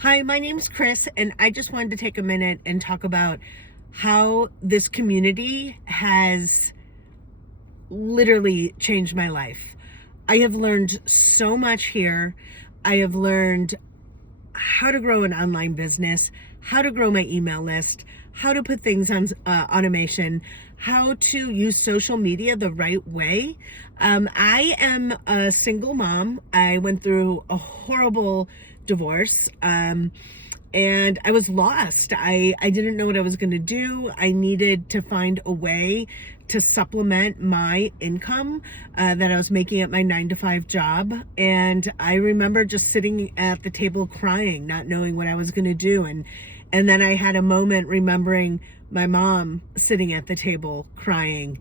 Hi, my name's Chris, and I just wanted to take a minute and talk about how this community has literally changed my life. I have learned so much here. I have learned how to grow an online business, how to grow my email list, how to put things on automation, how to use social media the right way. I am a single mom. I went through a horrible divorce. And I was lost. I didn't know what I was going to do. I needed to find a way to supplement my income that I was making at my 9-to-5 job. And I remember just sitting at the table crying, not knowing what I was going to do. And then I had a moment remembering my mom sitting at the table crying,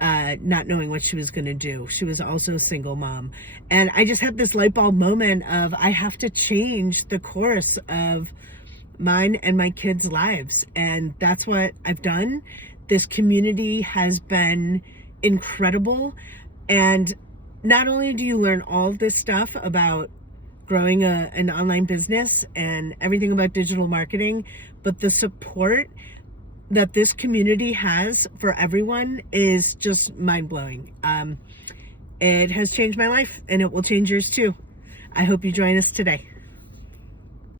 not knowing what she was going to do. She was also a single mom. And I just had this light bulb moment of I have to change the course of mine and my kids' lives. And that's what I've done. This community has been incredible. And not only do you learn all this stuff about growing an online business and everything about digital marketing, but the support that this community has for everyone is just mind-blowing. It has changed my life, and it will change yours too. I hope you join us today.